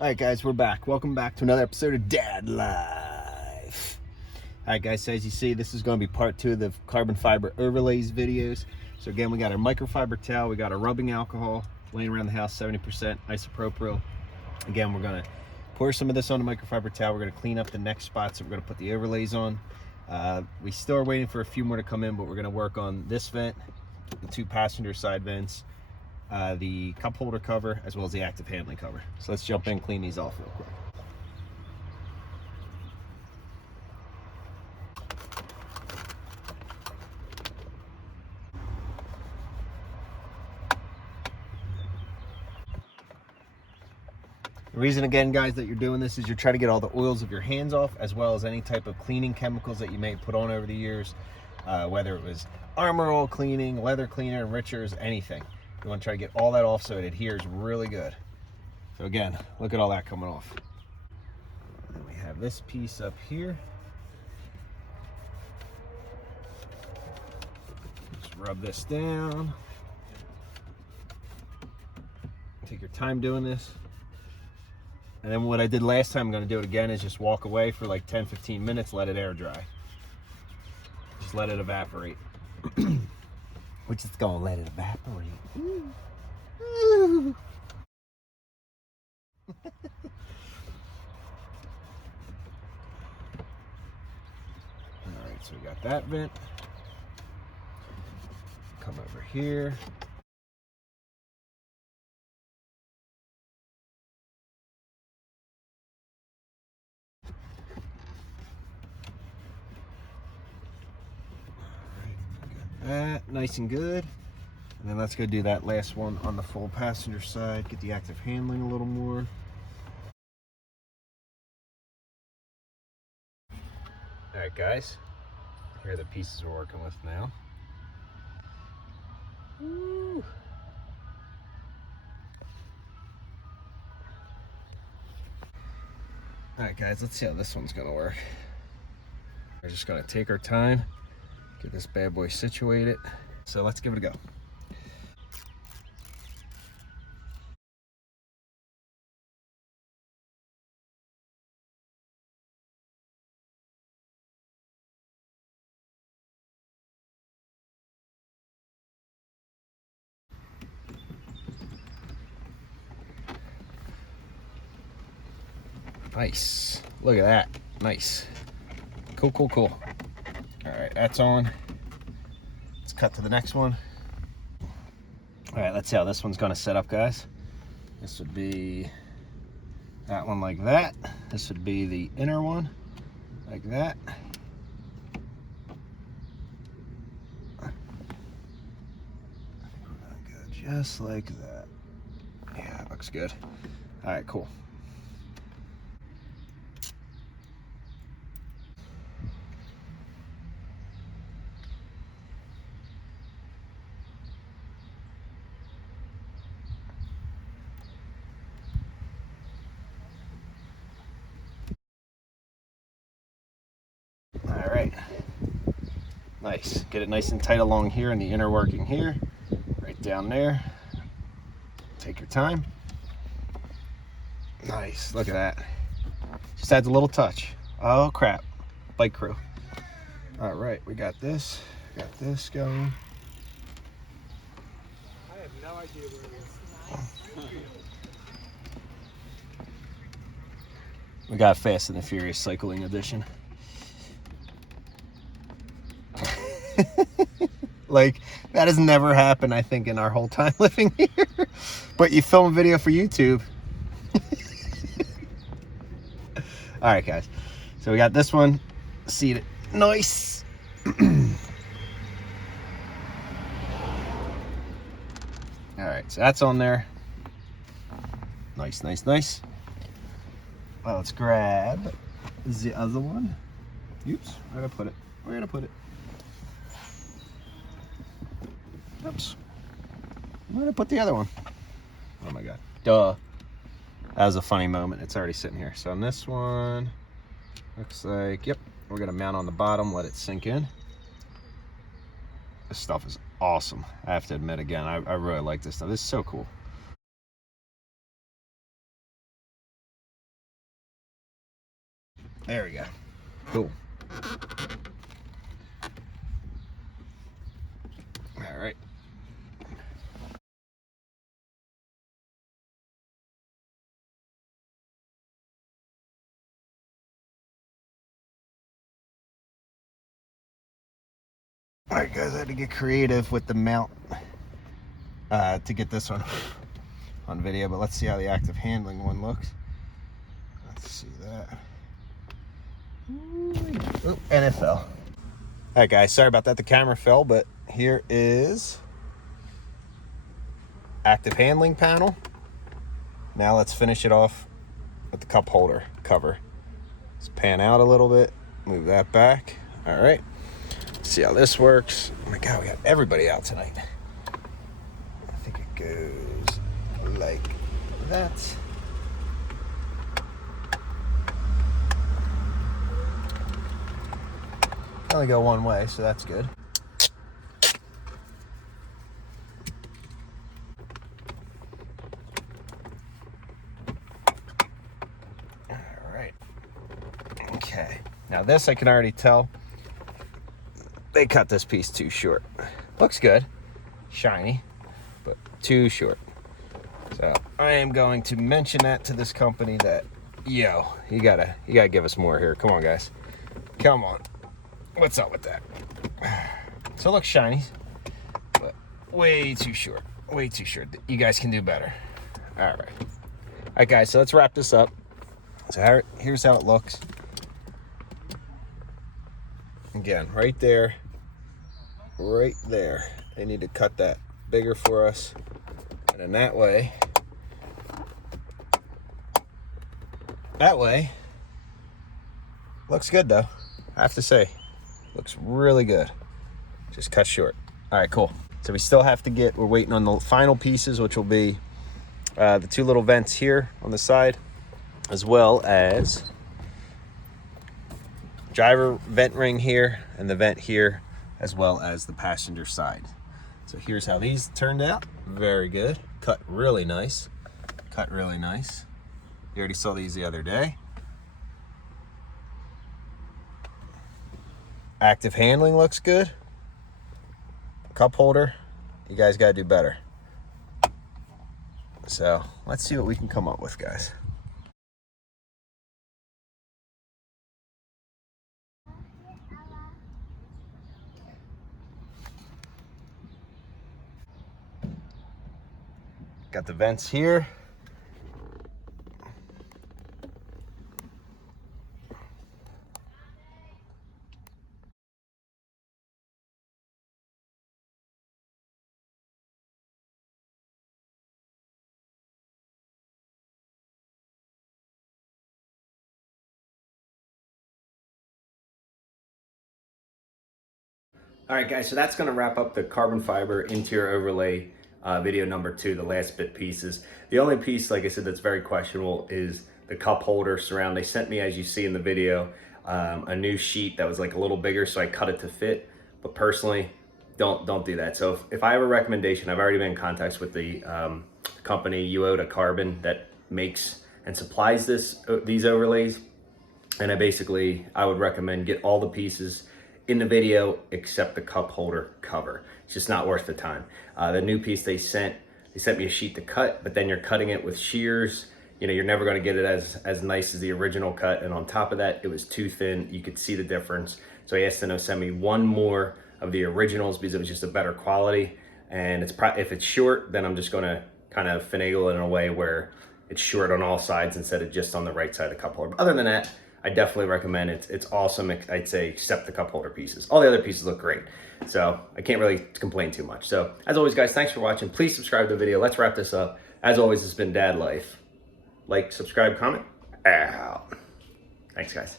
Alright guys, we're back. Welcome back to another episode of Dad Life. Alright guys, so as you see, this is going to be part 2 of the carbon fiber overlays videos. So again, we got our microfiber towel, we got our rubbing alcohol laying around the house, 70% isopropyl. Again, we're going to pour some of this on the microfiber towel. We're going to clean up the next spots that we're going to put the overlays on. We still are waiting for a few more to come in, but we're going to work on this vent, the 2 passenger side vents, the cup holder cover, as well as the active handling cover. So let's jump in and clean these off real quick. The reason again, guys, that you're doing this is you're trying to get all the oils of your hands off, as well as any type of cleaning chemicals that you may put on over the years, whether it was Armor All cleaning, leather cleaner, enrichers, anything. You want to try to get all that off so it adheres really good. So again, look at all that coming off. And we have this piece up here. Just rub this down. Take your time doing this. And then what I did last time, I'm going to do it again, is just walk away for like 10-15 minutes, let it air dry. Just let it evaporate. We're just going to let it evaporate. Alright, so we got that vent. Come over here. That nice and good. And then let's go do that last one on the full passenger side, get the active handling a little more. All right guys, here are the pieces we're working with now. Woo. All right guys, let's see how this one's gonna work. We're just gonna take our time, get this bad boy situated. So let's give it a go. Nice, look at that, nice. Cool, cool, cool. All right, that's on. Let's cut to the next one. All right, let's see how this one's gonna set up, guys. This would be that one like that. This would be the inner one, like that. Just like that. Yeah, looks good. All right, cool. All right, nice. Get it nice and tight along here in the inner working here, right down there. Take your time. Nice, look at that. Just adds a little touch. Oh crap, bike crew. All right, we got this going. I have no idea where it is. We got Fast and the Furious Cycling Edition. Like, that has never happened, I think, in our whole time living here. But you film a video for YouTube. All right, guys. So we got this one seated. Nice. All right, so that's on there. Nice, nice, nice. Well, let's grab the other one. Oops, where'd I put it? Where'd I put it? Oops. Where'd I put the other one? Oh my God. Duh. That was a funny moment. It's already sitting here. So on this one, looks like, yep, we're gonna mount on the bottom, let it sink in. This stuff is awesome. I have to admit again, I really like this stuff. This is so cool. There we go. Cool. All right. All right, guys, I had to get creative with the mount to get this one on video, but let's see how the active handling one looks. Let's see that. Ooh, and it fell. All right, guys, sorry about that. The camera fell, but here is active handling panel. Now let's finish it off with the cup holder cover. Let's pan out a little bit, move that back. All right. See how this works. Oh my God, we got everybody out tonight. I think it goes like that. Only go one way, so that's good. All right. Okay. Now this I can already tell. They cut this piece too short. Looks good, shiny, but too short. So I am going to mention that to this company that, yo, you gotta give us more here. Come on, guys. Come on. What's up with that? So it looks shiny, but way too short. Way too short. You guys can do better. All right. All right, guys, so let's wrap this up. So here's how it looks. Again, right there. They need to cut that bigger for us. And then that way, looks good though. I have to say, looks really good. Just cut short. All right, cool. So we still have to we're waiting on the final pieces, which will be the two little vents here on the side, as well as driver vent ring here and the vent here, as well as the passenger side. So here's how these turned out. Very good. Cut really nice. Cut really nice. You already saw these the other day. Active handling looks good. Cup holder, you guys gotta do better. So let's see what we can come up with, guys. Got the vents here. All right, guys, so that's gonna wrap up the carbon fiber interior overlay video number 2, the last bit pieces. The only piece, like I said, that's very questionable is the cup holder surround. They sent me, as you see in the video, a new sheet that was like a little bigger, so I cut it to fit. But personally, don't do that. So if I have a recommendation, I've already been in contact with the company Uota Carbon that makes and supplies these overlays. And I would recommend get all the pieces in the video except the cup holder cover. It's just not worth the time. The new piece they sent me a sheet to cut, but then you're cutting it with shears. You know, you're never gonna get it as nice as the original cut. And on top of that, it was too thin. You could see the difference. So I asked them to send me one more of the originals because it was just a better quality. And if it's short, then I'm just gonna kind of finagle it in a way where it's short on all sides instead of just on the right side of the cup holder. But other than that, I definitely recommend it. It's awesome, I'd say, except the cup holder pieces. All the other pieces look great. So I can't really complain too much. So as always, guys, thanks for watching. Please subscribe to the video. Let's wrap this up. As always, it's been Dad Life. Like, subscribe, comment, out. Thanks, guys.